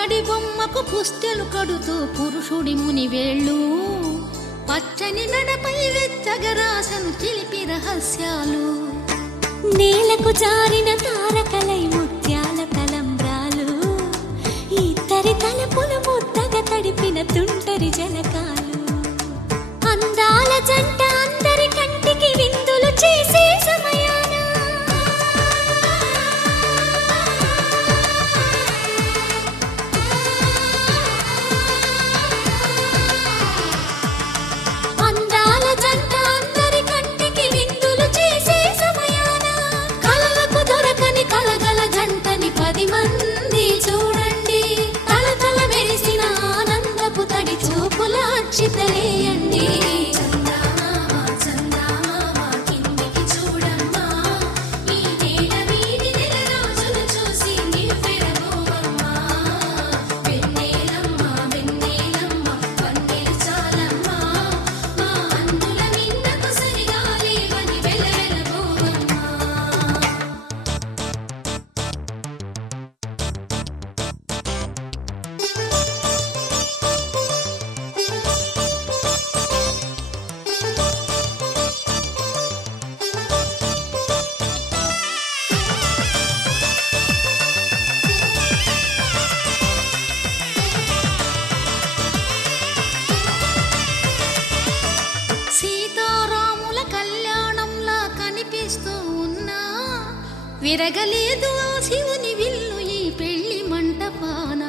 పుత్తడి బొమ్మకు పుస్తెలు కడుతూ పురుషుడి ముని వేళ్ళు పచ్చని మెడపై వెచ్చగరాసను చిలిపి రహస్యాలు నేలకు జారిన తారకలై ముత్యాల తలంబ్రాలు ఇద్దరి తలపులు ముద్దగా తడిపిన తుంటరి జలకాలు అందాల జంట అందరి కంటికి విందులు చేసే సమయాన అందాల జంట అందరి కంటికి విందులు చేసే సమయాన కలలకు దొరకని కలగల జంటని 10 మంది చూడండి తలతల మెరిసిన ఆనందపు తడి చూపుల అక్షితలేయండి విరగలేదు ఆ శివుని విల్లు ఈ పెళ్లి మంటపాన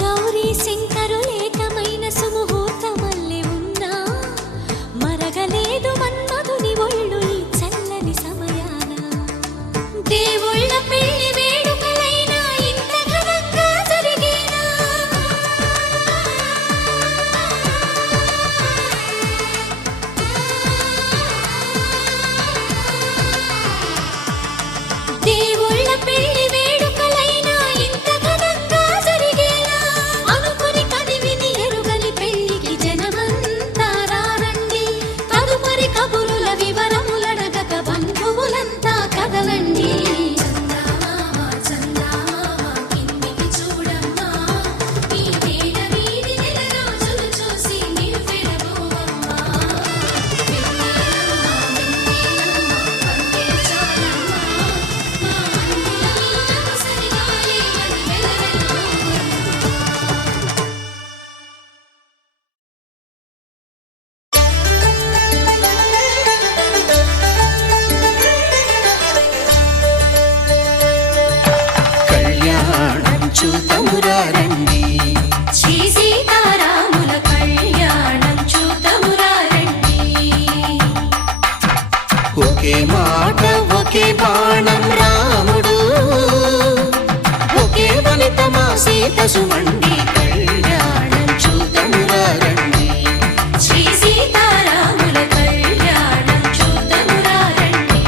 గౌరీ శంకరులేకమైన సుముహూర్తమల్లె ఉన్నా మరగలేదు మన్మధుని ఒళ్ళు ఈ చల్లని సమయాన దేవుళ్ళ పెళ్లి వేడుకలైనా ఇంత ఘనంగా జరిగేనా దేవుళ్ళ పెళ్లి వేడుకలైనా ఇంత ఘనంగా జరిగేలా అనుకుని కదివిని ఎరుగని పెళ్లికి జనమంతా రారండి తదుపరి కబురుల వివరములడగక బంధువులంతా కదలండి చూతమురారండి శ్రీ సీతారాముల కళ్యాణం చూతమురారండి ఒకే మాట ఒకే బాణం రాముడు ఒకే వనిత మా సీత సుమండి కళ్యాణం చూతమురారండి శ్రీ సీతారాముల కళ్యాణం చూతమురారండి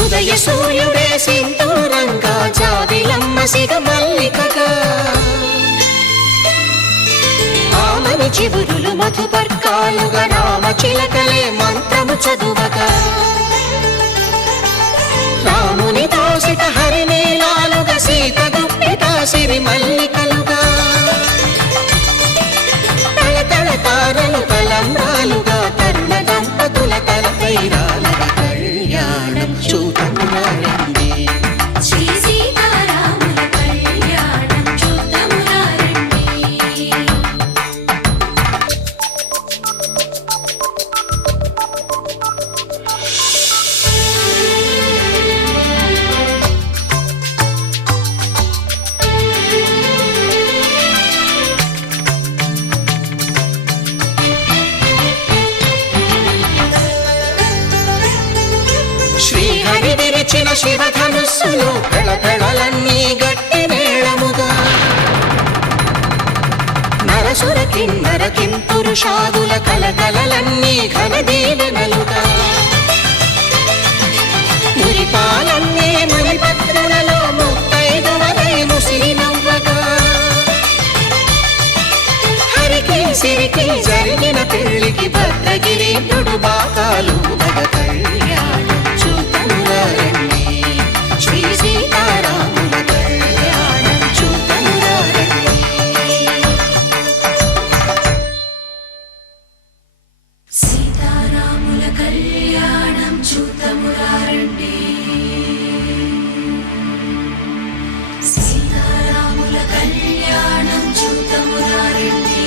ఉదయ సూర్యుడే సింధూరంగా జాబిలమ్మ సిగ మల్లికగా ఆమని చివురులు మధుపర్కాలుగా రామ చిలకలే మంత్రము చదువగా రాముని దోసిట హరినీలాలుగా సీత గుప్పిట సిరి మల్లికలుగా తళతళ తారలు తలంబ్రాలుగా తరుణ దంపతుల తలపైరాలుగా కళ్యాణం చూతమురారండి శ్రీ సీతారాముల కళ్యాణం చూతమురారండి శ్రీహరి విరిచిన శివధనుస్సులో కళకళలన్నీ గట్టి మేళముగా నరసుర కిన్నర కింపురుషాదుల కలకలలన్నీ ఘన దీవెనలుగా మురిపాలన్నీ మునిపత్రులలో ముత్తైదువలై ముసిరినవ్వగా హరికి సిరికి జరిగిన పెళ్లికి భద్రగిరీంద్రుడు బాకాలు భగ కళ్యాణం చూతమురారండి శ్రీ సీతారాముల కళ్యాణం చూతమురారండి సీతారాముల కళ్యాణం చూతమురారండి సీతారాముల కళ్యాణం చూతమురారండి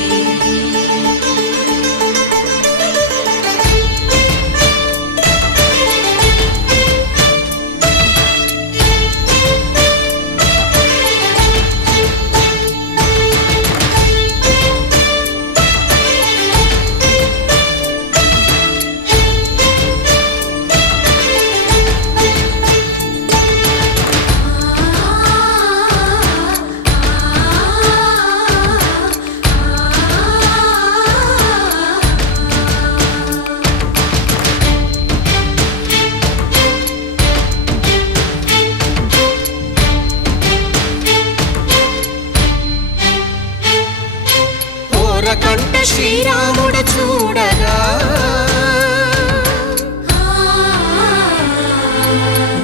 కంట శ్రీరాముడు చూడగా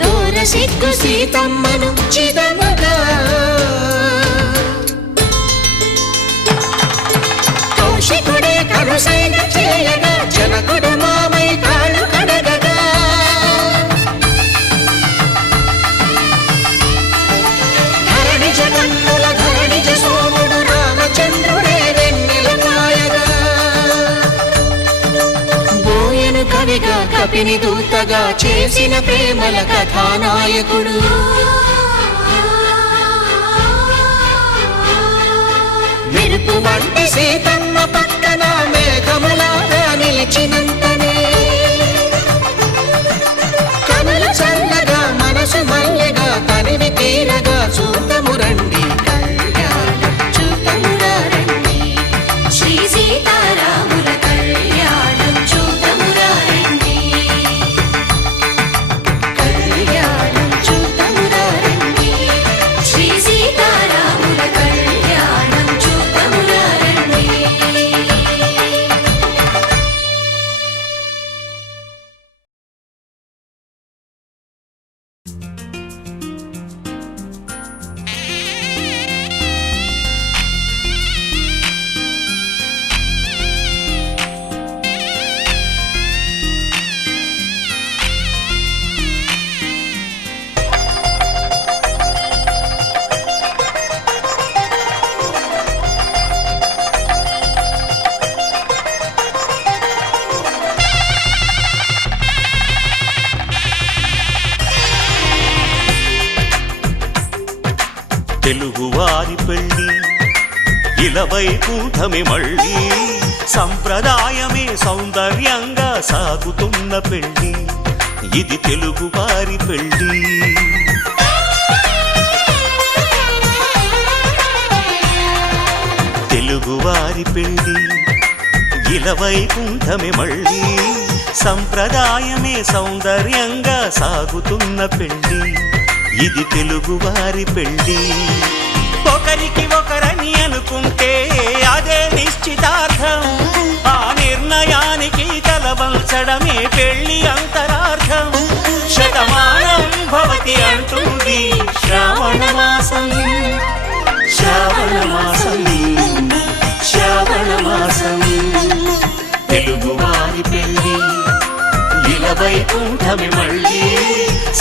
దూర సిగ్గు సీతమ్మను చిదమగా కౌశికుడే కరుసైన చేయగా జనకుడు మామై కాళ్ళు కడగగా ధరణి జగన్నుల ధరణి సోముడు రామచంద్రుడే కవిగా కపిని దూతగా చేసిన ప్రేమల కథానాయకుడు మెరుపు వంటి సీతమ్మ పక్కన మేఘములాగా నిలిచినంతనే కనులు చల్లగా మనసు మల్లెగా తనివి తీరగా చూతమురండి కళ్యాణం చూతమురారండి శ్రీ సీతారాముల కళ్యాణం చూతమురారండి కళ్యాణం చూతమురారండి శ్రీ సీతారాముల కళ్యాణం చూతమురారండి తెలుగువారి పెళ్ళి ఇలవైకుంఠమే మళ్ళీ సంప్రదాయమే సౌందర్యంగా సాగుతున్న పెళ్ళి ఇది తెలుగువారి పెళ్ళి తెలుగువారి పెళ్ళి ఇలవైకుంఠమే మళ్ళీ సంప్రదాయమే సౌందర్యంగా సాగుతున్న పెళ్ళి ఇది తెలుగువారి పెళ్ళి ఒకరికి ఒకరని అనుకుంటే అదే నిశ్చితార్థం ఆ నిర్ణయానికి తలవంచడమే పెళ్ళి అంతరార్థం శతమానం భవతి అంటుంది శ్రావణ మాసం శ్రావణ మాసం శ్రావణ మాసం తెలుగువారి పెళ్ళి ఇలవైకుంఠమే మళ్ళీ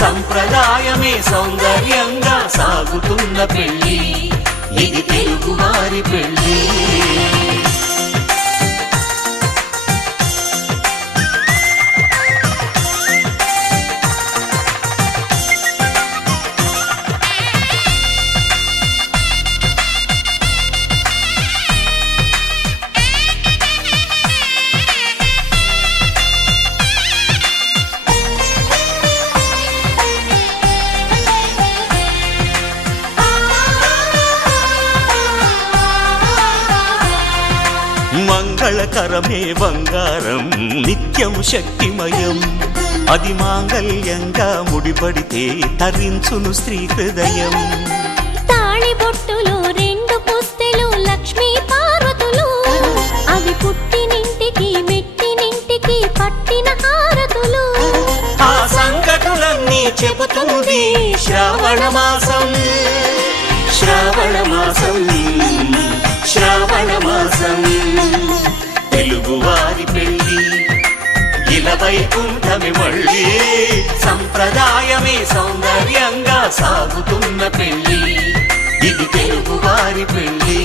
సంప్రదాయమే సౌందర్యంగా సాగుతున్న పెళ్ళి ఇది తెలుగువారి పెళ్ళి కరమే బంగారం నిత్యం శక్తిమయం అది మాంగళ్యంగా ముడిపడితే తరించును స్త్రీ హృదయం తాళి బొట్టులో 2 పుస్తెలు లక్ష్మీ పార్వతులు అవి పుట్టినింటికి మెట్టినింటికి పట్టిన హారతులు ఆ సంకటులన్నీ చెబుతుంది శ్రావణ మాసం శ్రావణ మాసం శ్రావణ మాసం తెలుగువారి పెళ్ళి ఇలా వైకుంఠమి మళ్ళీ సంప్రదాయమే సౌందర్యంగా సాగుతున్న పెళ్ళి ఇది తెలుగువారి పెళ్ళి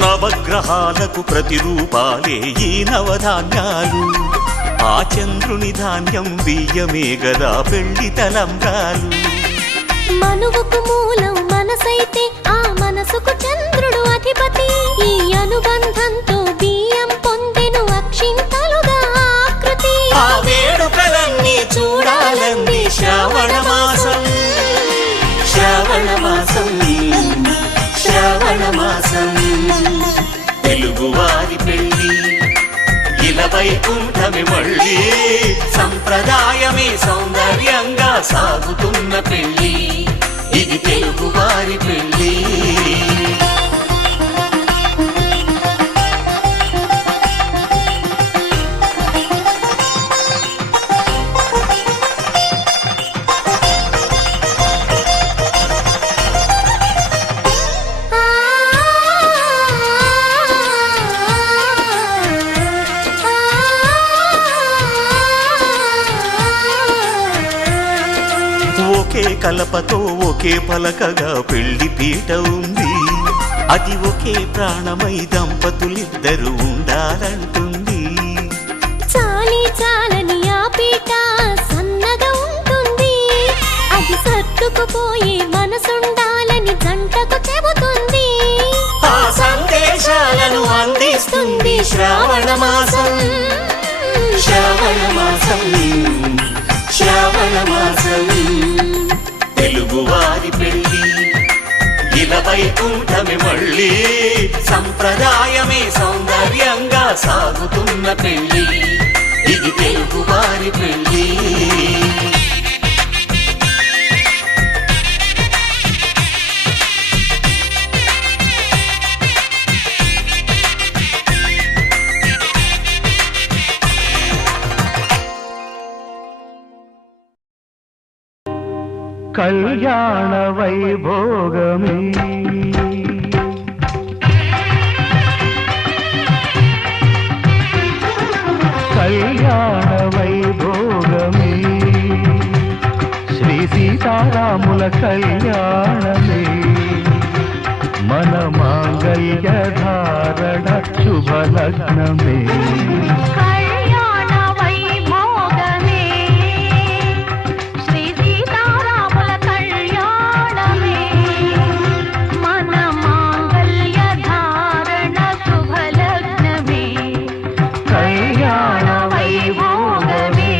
నవగ్రహాలకు ప్రతిరూపాలే ఈ నవధాన్యాలు ఆ చంద్రుని ధాన్యం బియ్యమే గదా పెళ్లి తలంబ్రాలు మనువుకు మూలం మనసైతే ఆ మనసుకు చంద్రుడు అధిపతి ఈ అనుబంధంతో బియ్యం పొందెను అక్షింతలుగా ఆకృతి ఆ వేడుకలన్నీ చూడాలంది శ్రావణ మాసం శ్రావణ మాసం శ్రావణ మాసం తెలుగువారి పెళ్ళి ఇలా వైకుంఠమి మళ్ళీ సంప్రదాయమే సౌందర్యంగా సాగుతున్న పెళ్ళి ఇది తెలుగువారి పెళ్ళి ఒకే కలపతో ఒకే పలకగా పెళ్లి పీట ఉంది అది ఒకే ప్రాణమై దంపతులిద్దరూ ఉండాలంటుంది చాలి చాలని ఆ పీట సన్నగా ఉంటుంది అది సర్దుకుపోయే మనసుండాలని జంటకు చెబుతుంది ఆ సందేశాలను అందిస్తుంది శ్రావణ మాసం శ్రావణ మాసం శ్రావణ మాసం తెలుగువారి పెళ్ళి ఇలా వైకుంఠమి మళ్ళీ సంప్రదాయమే సౌందర్యంగా సాగుతున్న పెళ్ళి ఇది తెలుగువారి పెళ్ళి కళ్యాణ వైభోగమే కళ్యాణ వైభోగమే శ్రీ సీతారాముల కళ్యాణమే మన మాంగళ్య ధారణ శుభలగ్నమే కళ్యాణ వైభోగమే శ్రీ సీతారాముల కళ్యాణమే మన మాంగళ్య ధారణ శుభలగ్నమే కళ్యాణ వైభోగమే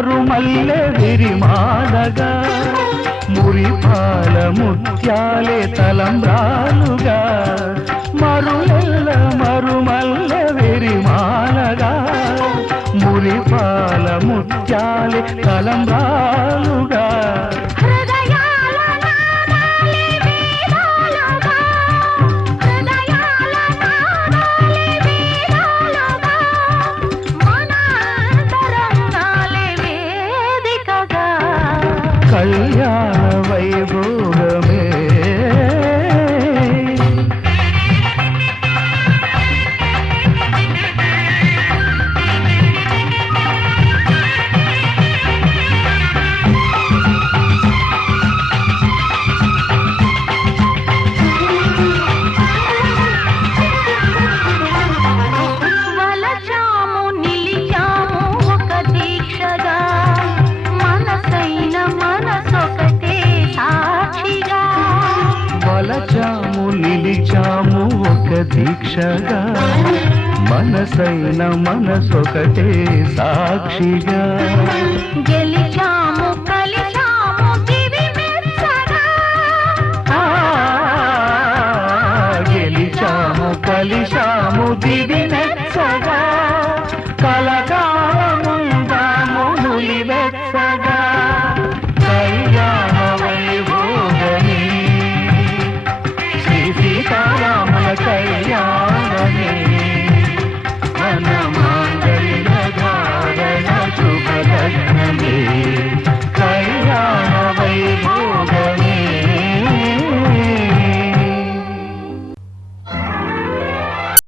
మరుమల్లె విరిమాలగా మురిపాల ముత్యాలే తలంబ్రాలుగా మరుమల్లె విరిమాలగా మురిపాల ముత్యాలే తలంబ్రాలుగా హృదయాల నాదాలే వేదాలుగా హృదయాల నాదాలే వేదాలుగా మన అంతరంగాలే వేదికగా కళ్యాణ వైభోగమే వలచాము నిలిచాము ఒక దీక్షగా మనసైన మనసొకటే సాక్షిగా వలచాము నిలిచాము ఒక దీక్షగా మనసైన మనసొకటే సాక్షిగా గెలి